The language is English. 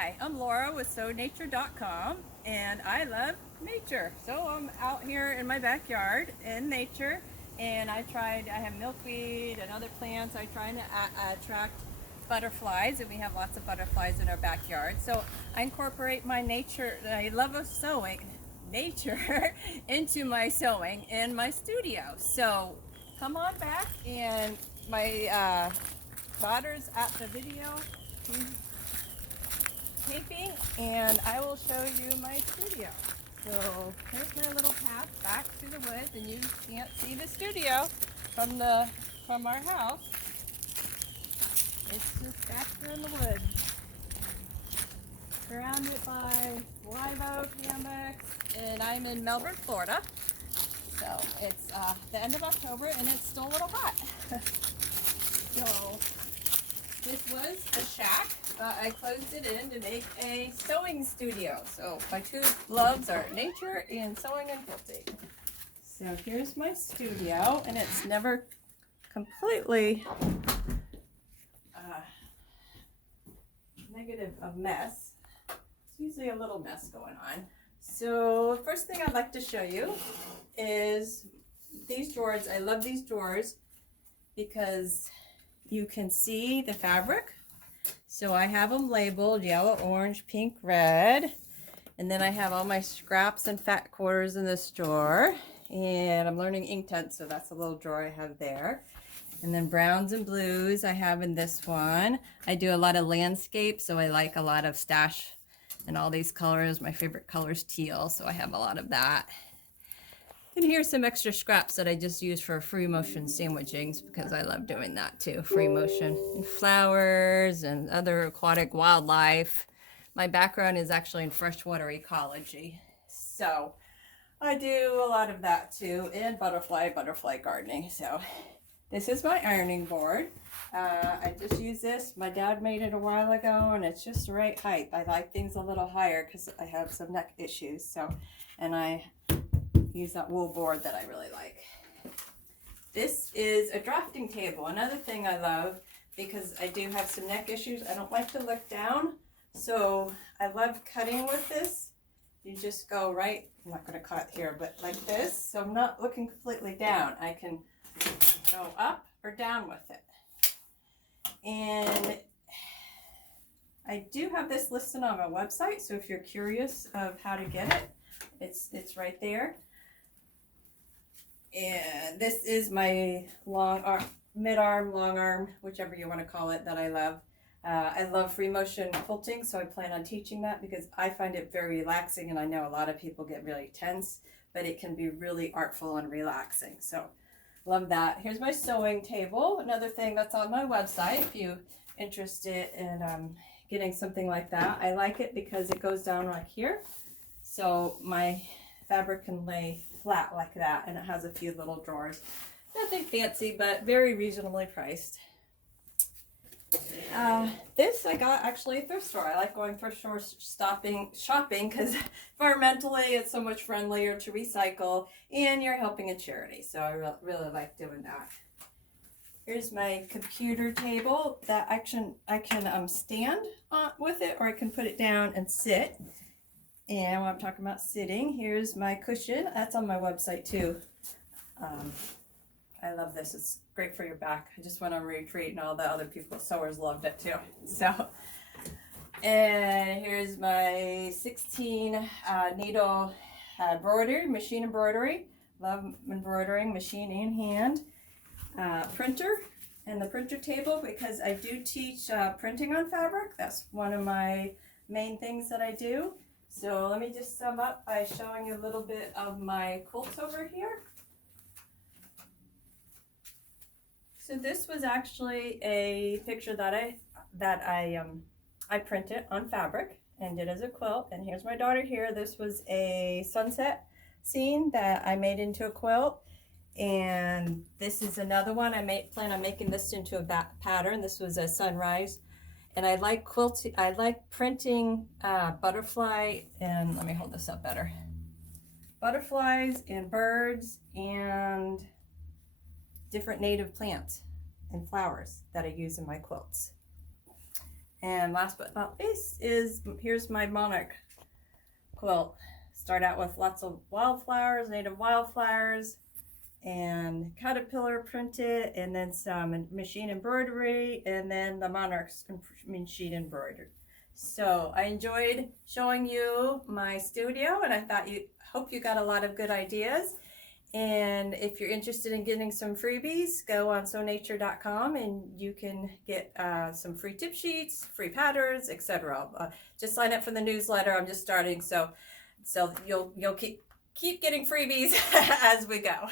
Hi, I'm Laura with SewNature.com, and I love nature. So I'm out here in my backyard in nature, and I have milkweed and other plants. I try to attract butterflies, and we have lots of butterflies in our backyard. So I incorporate my nature, I love of sewing, nature into my sewing in my studio. So come on back, and my daughter's at the video taping, and I will show you my studio. So here's my little path back to the woods, and you can't see the studio from our house. It's just back there in the woods, surrounded by live oak, hammocks, and I'm in Melbourne, Florida. So it's the end of October, and it's still a little hot. So this was a shack. I closed it in to make a sewing studio. So my two loves are nature and sewing and quilting. So here's my studio, and it's never completely negative of mess. It's usually a little mess going on. So first thing I'd like to show you is these drawers. I love these drawers because you can see the fabric. So I have them labeled yellow, orange, pink, red. And then I have all my scraps and fat quarters in this drawer. And I'm learning Inktense, so that's a little drawer I have there. And then browns and blues I have in this one. I do a lot of landscape, so I like a lot of stash and all these colors. My favorite color is teal, so I have a lot of that. And here's some extra scraps that I just use for free motion sandwichings because I love doing that too. Free motion and flowers and other aquatic wildlife. My background is actually in freshwater ecology. So I do a lot of that too, and butterfly gardening. So this is my ironing board. I just use this. My dad made it a while ago, and it's just the right height. I like things a little higher because I have some neck issues. So, and I use that wool board that I really like. This is a drafting table. Another thing I love, because I do have some neck issues. I don't like to look down, so I love cutting with this. You just go right, I'm not going to cut here, but like this, so I'm not looking completely down. I can go up or down with it. And I do have this listed on my website, so if you're curious of how to get it, it's right there. And this is my long arm, mid-arm, long arm, whichever you want to call it, that I love. I love free motion quilting, so I plan on teaching that because I find it very relaxing, and I know a lot of people get really tense, but it can be really artful and relaxing. So love that. Here's my sewing table, another thing that's on my website if you're interested in getting something like that. I like it because it goes down like here, so my fabric can lay flat like that, and it has a few little drawers. Nothing fancy, but very reasonably priced. This I got actually a thrift store. I like going thrift store shopping because environmentally it's so much friendlier to recycle, and you're helping a charity, so I really like doing that. Here's my computer table that I can stand with it, or I can put it down and sit. And when I'm talking about sitting, here's my cushion. That's on my website too. I love this. It's great for your back. I just went on retreat, and all the other sewers loved it too. So, and here's my 16 needle machine embroidery. Love embroidering, machine and hand. Printer, and the printer table, because I do teach printing on fabric. That's one of my main things that I do. So let me just sum up by showing you a little bit of my quilts over here. So this was actually a picture that I printed on fabric and did as a quilt. And here's my daughter here. This was a sunset scene that I made into a quilt. And this is another one. I plan on making this into a pattern. This was a sunrise. And I like quilting. I like printing butterfly, and let me hold this up better. Butterflies and birds and different native plants and flowers that I use in my quilts. And last but not least is, here's my Monarch quilt. Start out with lots of wildflowers, native wildflowers, and caterpillar printed, and then some machine embroidery, and then the Monarch's machine embroidered. So I enjoyed showing you my studio, and I hope you got a lot of good ideas. And if you're interested in getting some freebies, go on sewnature.com and you can get some free tip sheets, free patterns, etc. Just sign up for the newsletter. I'm just starting, so you'll keep getting freebies as we go.